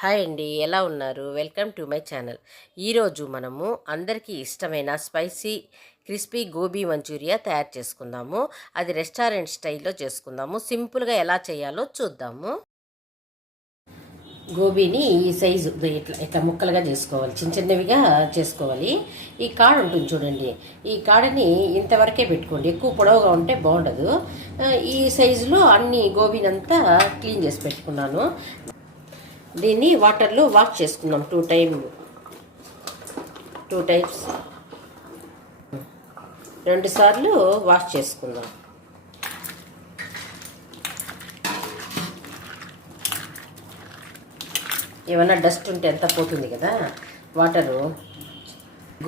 Hi అండి, ఎలా ఉన్నారు? Welcome to my channel. ఈరోజు మనము అందరికీ ఇష్టమైన స్పైసీ క్రిస్పీ గోబీ మంచూరియా తయారు చేసుకుందాము. అది రెస్టారెంట్ స్టైల్లో చేసుకుందాము. సింపుల్గా ఎలా చేయాలో చూద్దాము. గోబీని ఈ సైజు ఇట్లా ఇట్లా ముక్కలుగా చేసుకోవాలి, చిన్న చిన్నవిగా చేసుకోవాలి. ఈ కాడ ఉంటుంది చూడండి, ఈ కాడని ఇంతవరకే పెట్టుకోండి, ఎక్కువ పొడవుగా ఉంటే బాగుండదు. ఈ సైజులో అన్ని గోబీనంతా క్లీన్ చేసి పెట్టుకున్నాను. దీన్ని వాటర్లో వాష్ చేసుకుందాం టూ టైమ్స్ 2 సార్లు వాష్ చేసుకుందాం. ఏమన్నా డస్ట్ ఉంటే ఎంత పోతుంది కదా. వాటరు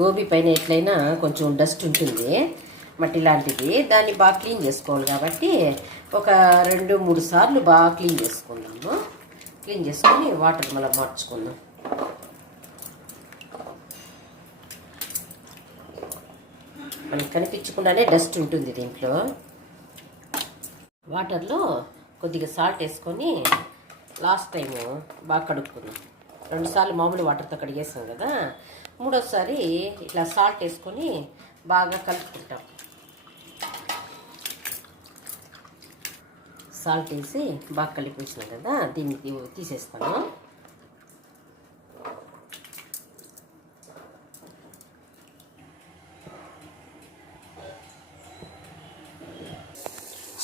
గోబీ పైన ఎట్లయినా కొంచెం డస్ట్ ఉంటుంది, మట్టి లాంటిది. దాన్ని బాగా క్లీన్ చేసుకోవాలి కాబట్టి ఒక 2-3 సార్లు బాగా క్లీన్ చేసుకుందాము. క్లీన్ చేసుకొని వాటర్ మళ్ళీ మార్చుకుందాం. మనకి కనిపించకుండానే డస్ట్ ఉంటుంది దీంట్లో. వాటర్లో కొద్దిగా సాల్ట్ వేసుకొని లాస్ట్ టైము బాగా కడుక్కున్నాం. 2 సార్లు మామూలు వాటర్తో కడిగేసాం కదా, 3వసారి ఇట్లా సాల్ట్ వేసుకొని బాగా కలుపుకుంటాం. సాల్ట్ వేసి బాగా కలిపేసినాం కదా, దీన్ని తీసేస్తాను.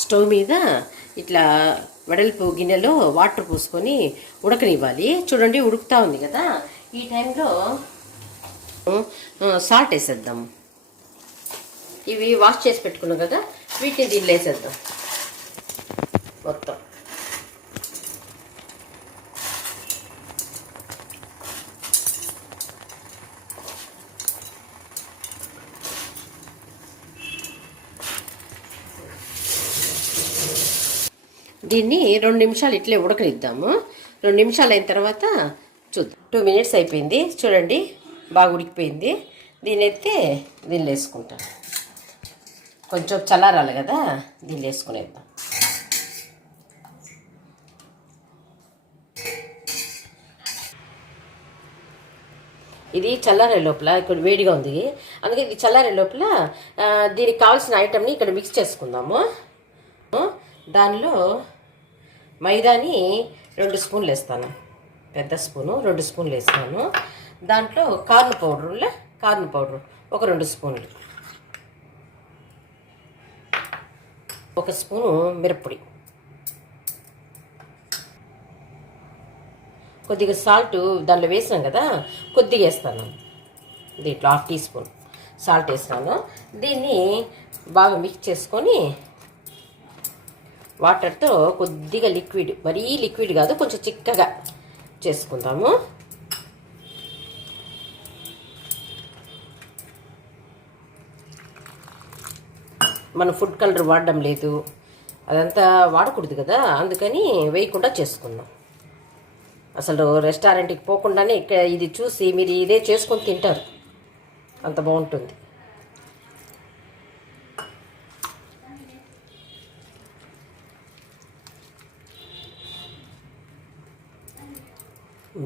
స్టవ్ మీద ఇట్లా వెడల్పు గిన్నెలో వాటర్ పోసుకొని ఉడకనివ్వాలి. చూడండి ఉడుకుతా ఉంది కదా, ఈ టైంలో సాల్ట్ వేసేద్దాం. ఇవి వాష్ చేసి పెట్టుకున్నాం కదా, వీటిని దీనిలో వేసేద్దాం మొత్తం. దీన్ని 2 నిమిషాలు ఇట్లే ఉడకనిద్దాము. 2 నిమిషాలు అయిన తర్వాత చూద్దాం. 2 మినిట్స్ అయిపోయింది చూడండి, బాగా ఉడికిపోయింది. దీన్ని అయితే దీనిలో వేసుకుంటాం. కొంచెం చల్లారాలి కదా, దీనిలో వేసుకునేద్దాం. ఇది చల్లారే లోపల, ఇక్కడ వేడిగా ఉంది అందుకే ఇది చల్లారే లోపల దీనికి కావాల్సిన ఐటమ్ని ఇక్కడ మిక్స్ చేసుకుందాము. దానిలో మైదాని 2 స్పూన్లు వేస్తాను, పెద్ద స్పూను 2 స్పూన్లు వేస్తాను. దాంట్లో కార్న్ పౌడర్ ఒక 2 స్పూన్లు, 1 స్పూను మిరప్పొడి, కొద్దిగా సాల్ట్ దాంట్లో వేసాం కదా, కొద్దిగా వేస్తాను. దీంట్లో 1/2 టీ స్పూన్ సాల్ట్ వేస్తాను. దీన్ని బాగా మిక్స్ చేసుకొని వాటర్తో కొద్దిగా లిక్విడ్, మరీ లిక్విడ్ కాదు, కొంచెం చిక్కగా చేసుకుందాము. మనం ఫుడ్ కలర్ వాడడం లేదు, అదంతా వాడకూడదు కదా, అందుకని వేయకుండా చేసుకుందాం. అసలు రెస్టారెంట్కి పోకుండానే ఇక్కడ ఇది చూసి మీరు ఇదే చేసుకొని తింటారు, అంత బాగుంటుంది.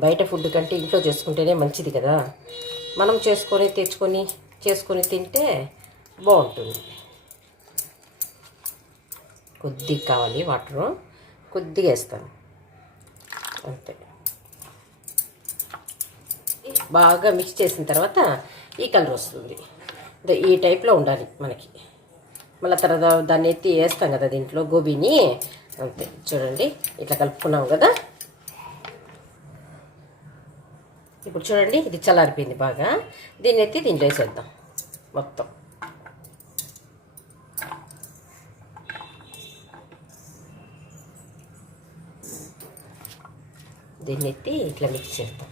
బయట ఫుడ్ కంటే ఇంట్లో చేసుకుంటేనే మంచిది కదా. మనం చేసుకొని తింటే బాగుంటుంది. కొద్దిగా కావాలి వాటరు, కొద్దిగా వేస్తాను అంతే. బాగా మిక్స్ చేసిన తర్వాత ఈ కలర్ వస్తుంది, ఈ టైప్లో ఉండాలి మనకి. మళ్ళీ తర్వాత దాన్ని ఎత్తి వేస్తాం కదా దీంట్లో గోబీని, అంతే. చూడండి ఇట్లా కలుపుకున్నాం కదా. ఇప్పుడు చూడండి ఇది చల్లారిపోయింది బాగా. దీన్ని ఎత్తి దీంట్లో వేసేద్దాం మొత్తం. దీన్ని ఎత్తి ఇట్లా మిక్స్ చేద్దాం.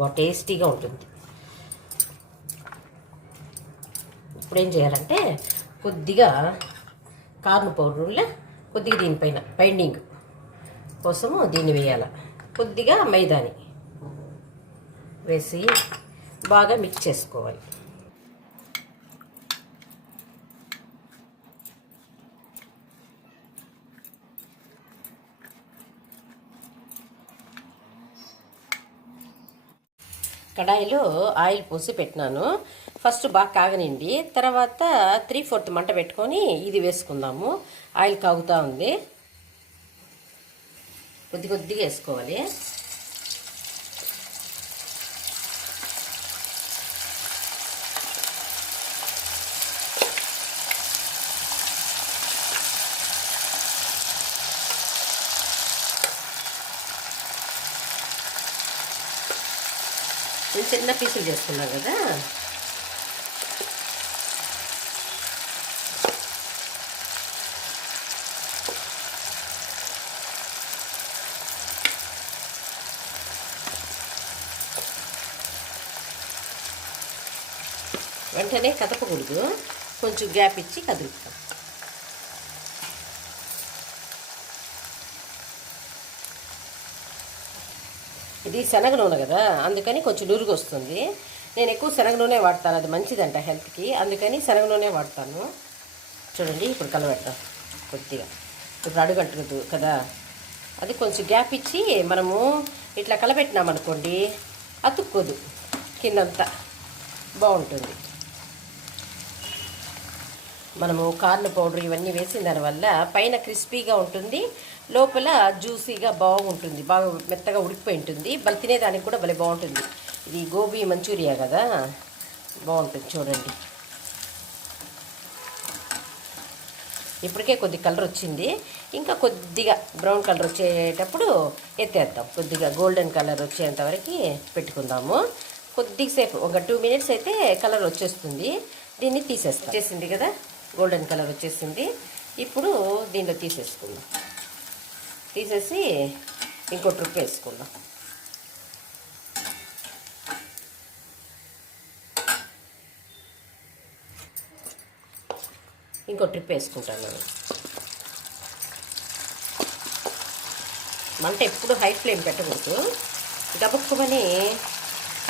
బాగా టేస్టీగా ఉంటుంది. ఇప్పుడు ఏం చేయాలంటే కొద్దిగా కార్న్ పౌడర్లో కొద్దిగా దీనిపైన బైండింగ్ కోసము దీన్ని వేయాలి. కొద్దిగా మైదాని వేసి బాగా మిక్స్ చేసుకోవాలి. కడాయిలో ఆయిల్ పోసి పెట్టినాను. ఫస్ట్ బాగా కాగనిండి, తర్వాత 3/4 మంట పెట్టుకొని ఇది వేసుకుందాము. ఆయిల్ కాగుతూ ఉంది, కొద్దిగా వేసుకోవాలి. నేను చిన్న పీసులు చేసుకున్నాను కదా, వెంటనే కదపకూడదు, కొంచెం గ్యాప్ ఇచ్చి కదులుతాం. ఇది శనగ నూనె కదా, అందుకని కొంచెం నురుగు వస్తుంది. నేను ఎక్కువ శనగ నూనె వాడతాను, అది మంచిదంట హెల్త్కి, అందుకని శనగ నూనె వాడతాను. చూడండి, ఇప్పుడు కలబెడతాం కొద్దిగా. ఇప్పుడు అడుగంటుదు కదా, అది కొంచెం గ్యాప్ ఇచ్చి మనము ఇట్లా కలబెట్టినామనుకోండి, అతుక్కోదు, కిందంతా బాగుంటుంది. మనము కార్న్ పౌడర్ ఇవన్నీ వేసిన దానివల్ల పైన క్రిస్పీగా ఉంటుంది, లోపల జ్యూసీగా బాగుంటుంది, బాగా మెత్తగా ఉడికిపోయి ఉంటుంది. తినేదానికి కూడా భలే బాగుంటుంది. ఇది గోబీ మంచూరియా కదా, బాగుంటుంది. చూడండి, ఇప్పటికే కొద్ది కలర్ వచ్చింది, ఇంకా కొద్దిగా బ్రౌన్ కలర్ వచ్చేటప్పుడు ఎత్తేద్దాం. కొద్దిగా గోల్డెన్ కలర్ వచ్చేంత వరకు పెట్టుకుందాము. కొద్దిసేపు ఒక 2 minutes అయితే కలర్ వచ్చేస్తుంది. దీన్ని తీసేస్తాం. వచ్చేసింది కదా, గోల్డెన్ కలర్ వచ్చేసింది. ఇప్పుడు దీనిలో తీసేసుకుందాం. తీసేసి ఇంకో ట్రిప్ వేసుకుందాం. ఇంకో ట్రిప్ వేసుకుంటాను నేను. మంట ఎప్పుడు హై ఫ్లేమ్ పెట్టకూడదు, గబక్కుమని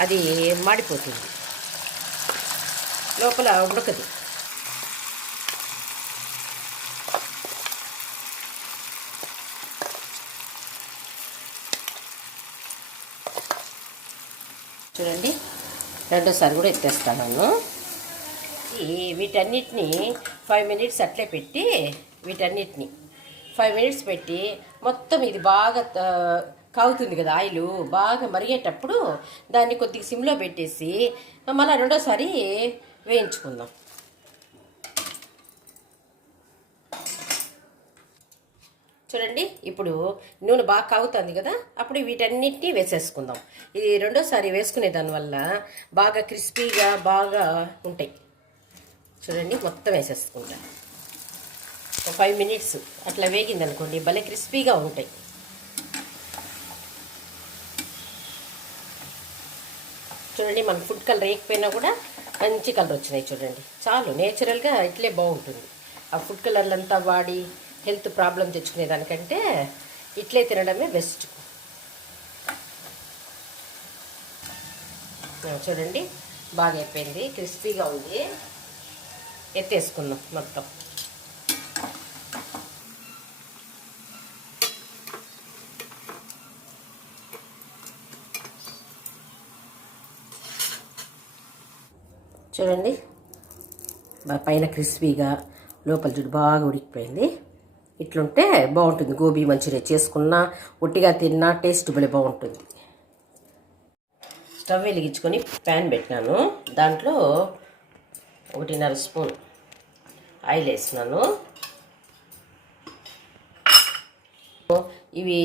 అది మాడిపోతుంది, లోపల ఉడకదు. చూడండి, రెండోసారి కూడా ఎత్తేస్తాను. వీటన్నిటిని 5 minutes అట్లే పెట్టి, వీటన్నిటిని 5 minutes పెట్టి మొత్తం ఇది బాగా కాగుతుంది కదా, ఆయిల్ బాగా మరిగేటప్పుడు దాన్ని కొద్దిగా సిమ్లో పెట్టేసి మళ్ళీ రెండోసారి వేయించుకుందాం. చూడండి, ఇప్పుడు నూనె బాగా కాగుతుంది కదా, అప్పుడు వీటన్నిటినీ వేసేసుకుందాం. ఇది రెండోసారి వేసుకునే దానివల్ల బాగా క్రిస్పీగా బాగా ఉంటాయి. చూడండి, మొత్తం వేసేసుకుంటాం. ఒక 5 minutes అట్లా వేగిందనుకోండి, భలే క్రిస్పీగా ఉంటాయి. చూడండి, మన ఫుడ్ కలర్ వేయకపోయినా కూడా మంచి కలర్ వచ్చినాయి. చూడండి, చాలు, నేచురల్గా ఇట్లే బాగుంటుంది. ఆ ఫుడ్ కలర్లంతా వాడి హెల్త్ ప్రాబ్లం తెచ్చుకునే దానికంటే ఇట్లే తినడమే బెస్ట్. చూడండి, బాగా అయిపోయింది, క్రిస్పీగా ఉంది. ఎత్తేసుకుందాం మొత్తం. చూడండి, పైన క్రిస్పీగా, లోపల చూడు బాగా ఉడికిపోయింది. ఇట్లుంటే బాగుంటుంది. గోబీ మంచూరియా చేసుకున్నా, ఒట్టిగా తిన్నా టేస్ట్ భలే బాగుంటుంది. స్టవ్ వెలిగించుకొని ప్యాన్ పెట్టినాను. దాంట్లో 1.5 స్పూన్ ఆయిల్ వేసినాను. ఇవి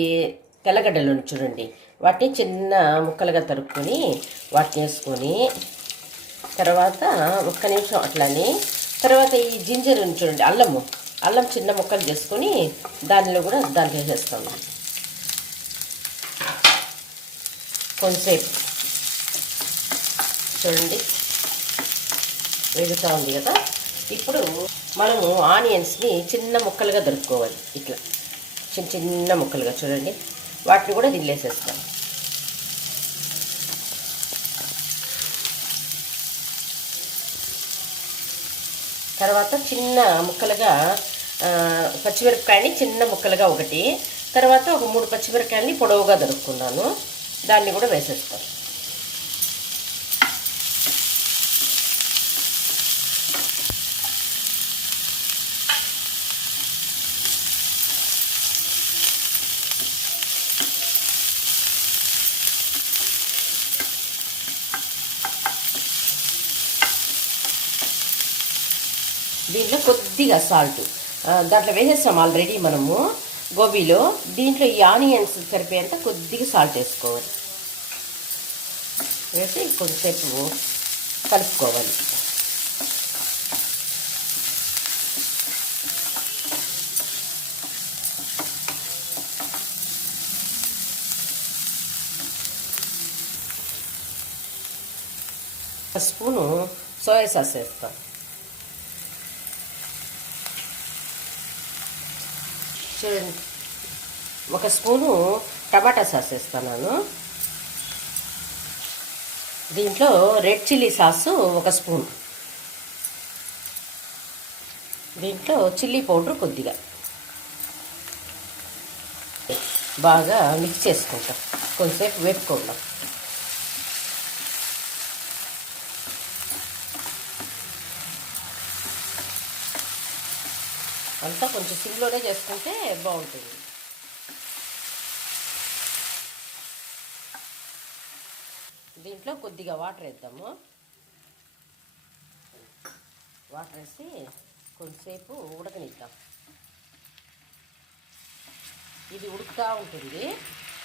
తెల్లగడ్డలు చూడండి, వాటిని చిన్న ముక్కలుగా తరుక్కొని వాటిని వేసుకొని, తర్వాత 1 నిమిషం అట్లానే, తర్వాత ఈ జింజర్ చూడండి, అల్లం చిన్న ముక్కలు చేసుకొని దానిలో వేసేస్తాము. కొంచెంసేపు చూడండి, వేగుతూ ఉంది కదా. ఇప్పుడు మనము ఆనియన్స్ని చిన్న ముక్కలుగా దొరుకుకోవాలి, ఇట్లా చిన్న చిన్న ముక్కలుగా. చూడండి, వాటిని కూడా దీనిలో వేసేస్తాం. తర్వాత చిన్న ముక్కలుగా పచ్చిమిరపకాయని చిన్న ముక్కలుగా ఒకటి, తర్వాత ఒక 3 పచ్చిమిరపకాయలని పొడవుగా దొరుకుకున్నాను, దాన్ని కూడా వేసేస్తాను. దీంట్లో కొద్దిగా సాల్ట్ దాంట్లో వేసేస్తాం ఆల్రెడీ మనము గోబీలో. దీంట్లో ఈ ఆనియన్స్ సరిపోయేంత కొద్దిగా సాల్ట్ వేసుకోవాలి. వేసి కొంచెంసేపు కలుపుకోవాలి. ఒక స్పూను సోయా సాస్ వేస్తాం. చూడండి, ఒక స్పూను టమాటా సాస్ వేస్తున్నాను. దీంట్లో రెడ్ చిల్లీ సాసు ఒక స్పూన్. దీంట్లో చిల్లీ పౌడర్ కొద్దిగా. బాగా మిక్స్ చేసుకుంటాం, కొంచెంసేపు వేపుకుంటాం. అంతా కొంచెం సిమ్లోనే చేసుకుంటే బాగుంటుంది. దీంట్లో కొద్దిగా వాటర్ వేద్దాము. వాటర్ వేసి కొంచెంసేపు ఉడకనిద్దాం. ఇది ఉడుకుతూ ఉంటుంది.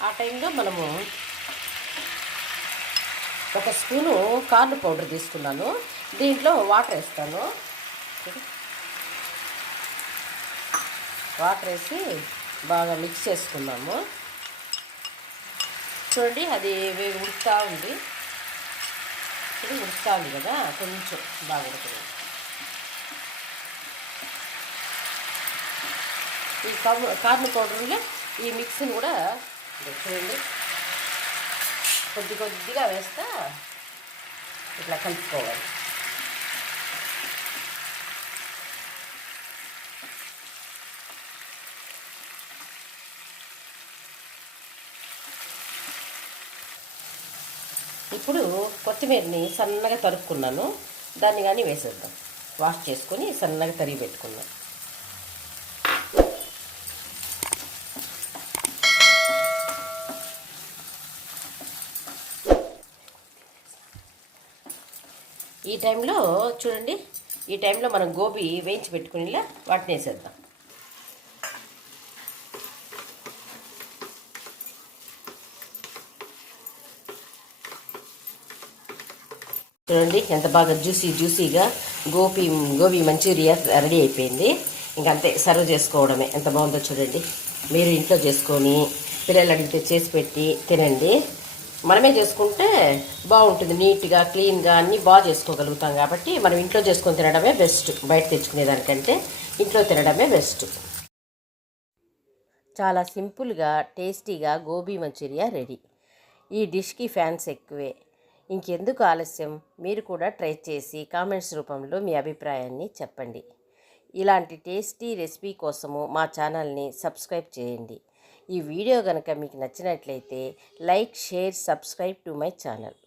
ఆ టైంలో మనము ఒక స్పూను కార్న్ పౌడర్ తీసుకున్నాను. దీంట్లో వాటర్ వేస్తాను. వాటర్ వేసి బాగా మిక్స్ చేసుకున్నాము. చూడండి, అది ఉడుకుతూ ఉంది. ఇది ఉడుకుతూ ఉంది కదా, కొంచెం బాగా ఉడుకుతుంది. ఈ కార్న్ పౌడర్లో ఈ మిక్స్ని కూడా చూడండి కొద్దిగా వేస్తా ఇట్లా కలుపుకోవాలి. ఇప్పుడు కొత్తిమీరని సన్నగా తరుక్కున్నాను. దాన్ని కానీ వేసేద్దాం. వాష్ చేసుకొని సన్నగా తరిగి పెట్టుకున్నాం. ఈ టైంలో చూడండి, ఈ టైంలో మనం గోబీ వేయించి పెట్టుకునేలా వాటిని వేసేద్దాం. చూడండి ఎంత బాగా జ్యూసీగా గోబీ మంచూరియా రెడీ అయిపోయింది. ఇంకంతే, సర్వ్ చేసుకోవడమే. ఎంత బాగుందో చూడండి. మీరు ఇంట్లో చేసుకొని పిల్లలు అడిగితే చేసి పెట్టి తినండి. మనమే చేసుకుంటే బాగుంటుంది. నీట్గా క్లీన్గా అన్నీ బాగా చేసుకోగలుగుతాం. కాబట్టి మనం ఇంట్లో చేసుకొని తినడమే బెస్ట్. బయట తెచ్చుకునేదానికంటే ఇంట్లో తినడమే బెస్ట్. చాలా సింపుల్గా టేస్టీగా గోబీ మంచూరియా రెడీ. ఈ డిష్కి ఫ్యాన్స్ ఎక్కువే. ఇంకెందుకు ఆలస్యం, మీరు కూడా ట్రై చేసి కామెంట్స్ రూపంలో మీ అభిప్రాయాన్ని చెప్పండి. ఇలాంటి టేస్టీ రెసిపీ కోసము మా ఛానల్ని సబ్స్క్రైబ్ చేయండి. ఈ వీడియో కనుక మీకు నచ్చినట్లయితే like, share, subscribe to my channel.